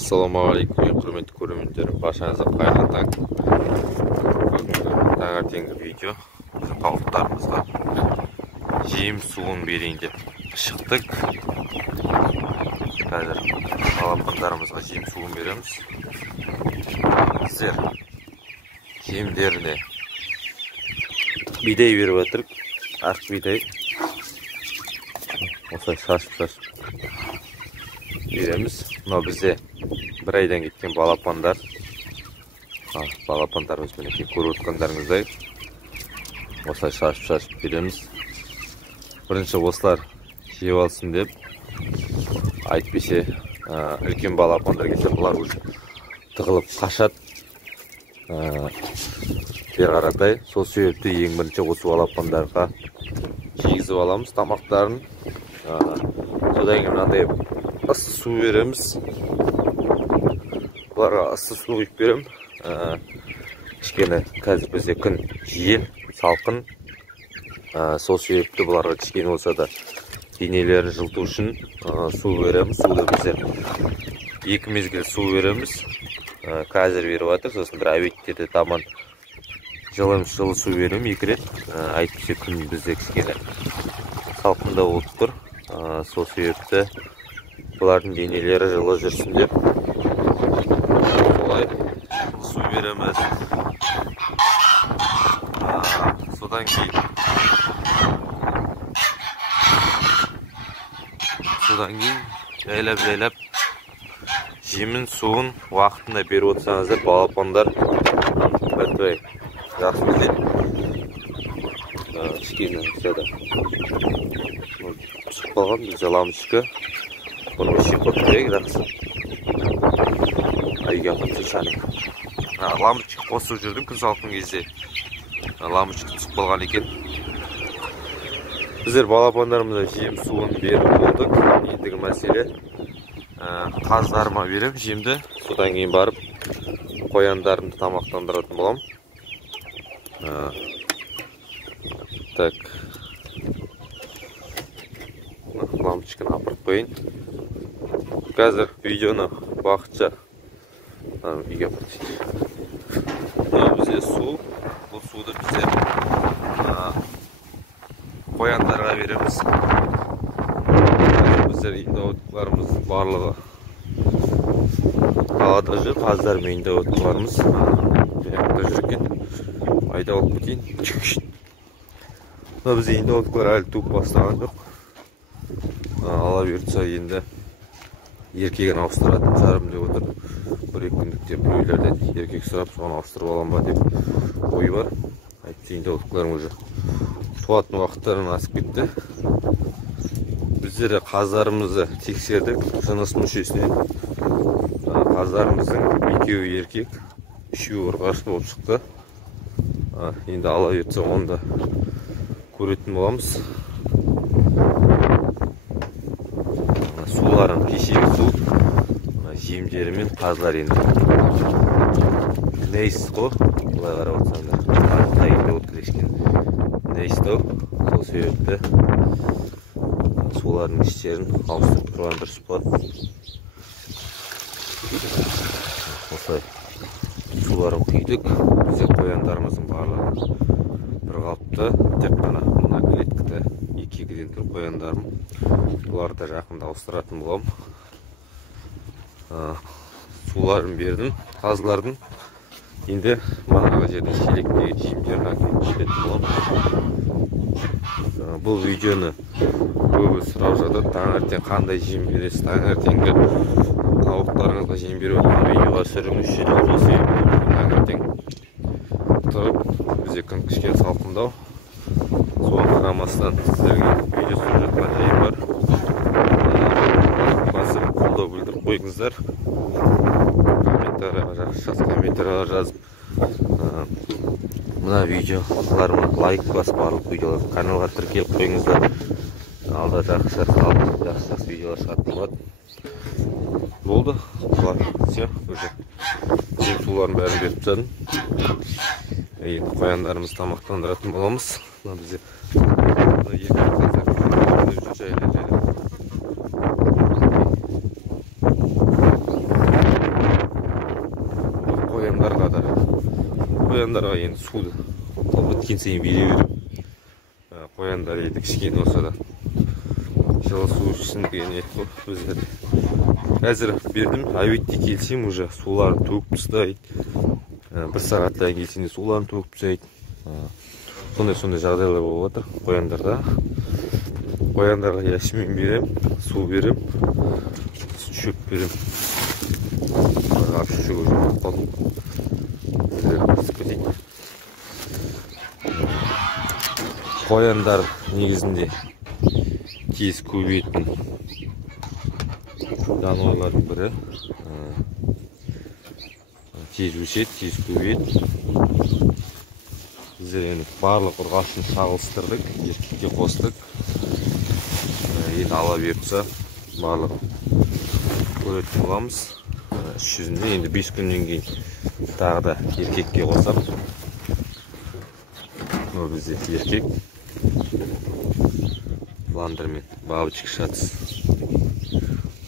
Assalamualaikum, құрметті көрермендерім, баршаңызға қайырлы таң. Бүгінгі таңертеңгі видео біздің тауықтарымызға жем суын берейін деп шықтық. Қазір балапандарымызға жем суын береміз. Біздер жемдеріне бидай беріп жатырық, ақ бидай. Осылай шашып береміз. Мынау бізде бір айдан кеткен балапандар. Балапандарымыз мінекей көріп отқандарыңыздай осылай шашып береміз. Бірінші осылар жеп алсын деп, айтпесе үлкен балапандар келсе бұлар уже тығылып қашады. Бері қаратай, сол себепті ең бірінші осы балапандарға жегізіп аламыз тамақтарын. Содан кейін мынандай ыссы су береміз. Бұларға ыссы су құйып берем. Кішкене қазір бізде күн жел, салқын. Сол себепті бұларға кішкене болса да денелерін жылыту үшін су береміз. Суды біздер екі мезгіл су береміз. Қазір беріп жатыр, сосын бір әуеттерде таман жылы су берем екі рет. Әйтпесе күн бізде кішкене салқында болып тұр. Сол себепті бұлардың денелері жылы жүрсін деп солай су береміз. Содан кейін жайлап жемін суын уақытында беріп отырсаңыздар балапандар жақсы келеді. Кішкене түсіп қалған бізде лампочка. Bunu ışıkla buraya gidersin. Ayıga qatışani. Lampochka qosib жүрдім күн салқын кезде. Lampochka түсіп қалған екен. Біздер балапандарымызға жем суын беріп болдық. Ендігі мәселе қаздарыма берем жемді. Содан кейін барып қояндарымды тамақтандыратын болам. Так. Лампочканы апарып қойын. Қазір видеоны уақытша үйге апарып. Бізде су. Бұл суды біздер қояндарға береміз. Біздер индауыттыларымыз барлығы қалада жүр. Қаздар мен индауыттыларымыз жақта жүрген. Айда алып кетейін. Бізде индауыттылар әлі туып бастаған жоқ. Ала берді енді еркегін ауыстыратын жарым деп отыр. Бір-екі күндікте біреулерден еркек сұрап, соны ауыстырып алам ба деп ой бар. Әйтсе индауыттыларым уже туатын уақыттарын асып кетті. Біздер қаздарымызды тексердік. Жыныс мүшесінен қаздарымыздың екеуі еркек, үшеуі ұрғаш болып шықты. Енді ала берді, оны да көретін боламыз. Суларын кешегі су жемдерімен қазылар енді нейс қой, бұлай қарап отырсаңдар қайында өткірешкен нейс тау. Сол себепті сулардың іштерін ауыстырып тұрған дұрыс болады. Осылай суларын құйдық. Бізде қояндарымыздың барлығы бір қалыпты. Тек қана мына клеткада екегіден тұр қояндарым. Бұларды жақында ауыстыратын болам. Суларын бердім қазылардың. Енді маңаға жерден шелектегі жемдерін әкелетін болам. Бұл видеоны көбі сұрап жатыр. Таңертең қандай жем бересіз? Таңертеңгі тауықтарыңызға жем беріп отқан видеоға түсіріңізші деп осы таңертең тұрып, бізде күн кішкене салқындау. Соған қарамастан сіздерге видео түсіріп жатқан жайым бар. Басып қолдау білдіріп қойыңыздар. Комментарияға жазып, мына видеоларыма лайк басып, барлық видеолар каналға тіркеліп қойыңыздар. Алда жақсы видеолар шығатын болады. Болды. Все, уже жем суларын бәрін беріп тастадым. Енді қояндарымыз тамақтандыратын боламыз. Бізде екі жайлы қояндарға енді суды біткен сайын бере беріп, қояндар еді кішкене болса да жылы су ішсін деген еді ғой біздер. Қазір бердім, әуетте келсем уже суларын төгіп тастайды. Бір сағаттан келсем де суларын төгіп тастайды. Сондай жағдайлар болып жатыр қояндарда. Қояндарға яшымен берем, су берем, шөп берем. Апшы жүгір қол. Қояндар негізінде тез көбейетін жануарлардың бірі. Тез өседі, тез көбейеді. Біздер енді барлық ұрғашын шағылыстырдық, еркекке қостық. Енді ала беріпса барлық көретін боламыз. Іс жүзінде енді 5 күннен кейін тағы да еркекке қосап. Бұл бізде еркек. Ландырмен бабычек шатыс.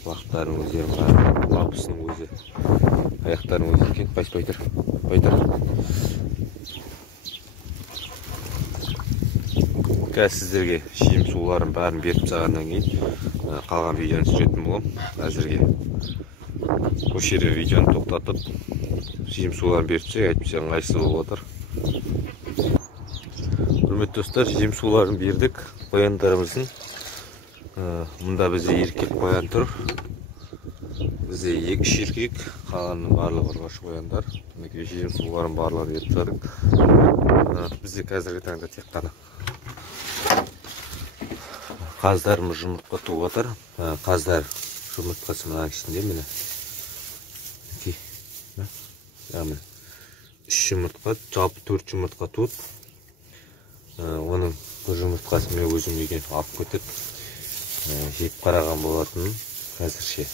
Лақтарын өздерін қағып, лапысының өзі, аяқтарын өзі екен. Байтыр. Қазір сіздерге жем суларын бәрін беріп сағаннан кейін қалған видеоны түсіретін болам. Әзірге осы жерде видеоны тоқтатып, жем суларын беріпсе, әйтпесе ыңғайсыз болып отыр. Құрметті достар, жем суларын бердік қояндарымыздың. Мұнда бізде еркек қоян тұр. Бізде 2-3 еркек, қалғанның барлығы ұрғашы қояндар. Жем суларын барлығын беріп тастадық. Бізде қазіргі таңда тек қана қаздарымыз жұмыртқа туып жатыр. Қаздар жұмыртқасы мына ішінде міне. 3 жұмыртқа, жалпы 4 жұмыртқа туып. Оның бір жұмыртқасын мен өзім үйге алып кетіп жеп қараған болатын. Қазірше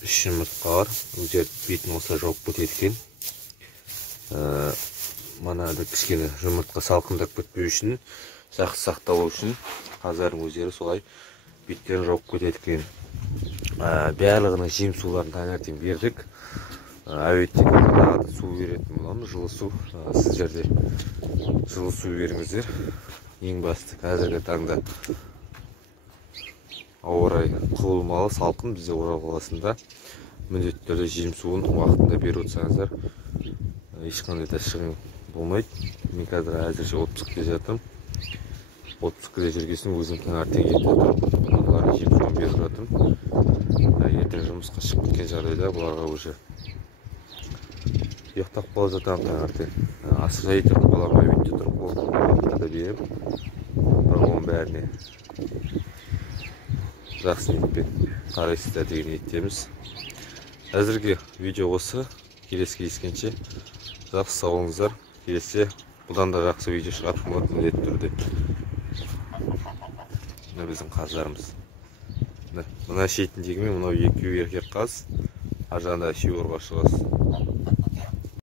3 жұмыртқа бар. Өздері бетін осылай жауып кетеді екен. Манады кішкене жұмыртқа салқындап кетпеу үшін, жақсы сақталу үшін қаздардың өздері солай беттерін жауып кетеді екен. Барлығының жем суларын таңертең бердік. Әуетте тағы да су беретін боламыз, жылы су. Сіздер де жылы су беріңіздер. Ең басты қазіргі таңда ауа райы құбылмалы, салқын. Бізде Орал қаласында міндетті түрде жем суын уақытында беріп отырсаңыздар ешқандай да шығын болмайды. Мен қазір әзірше отпускіде жатырмын. Отпускіде жүргесін өзім таңертең ерте тұрып, бұларға жем суын беріп жатырмын. Ертең жұмысқа шығып кеткен жағдайда бұларға уже ұйықтап қала жатамын таңертең. Асық жайытып балама әуетте тұрып уақытында беріп, оның бәріне жақсы ниетпен қарайсыздар деген ниеттеміз. Әзірге видео осы. Келесі кездескенше жақсы сау болыңыздар. Келесі бұдан да жақсы видео шығатын болады міндетті түрде. Мына біздің қаздарымыз. Мына шетіндегі мен мынау 2 еркек қаз, ар жағында 3 ұрғашы қаз.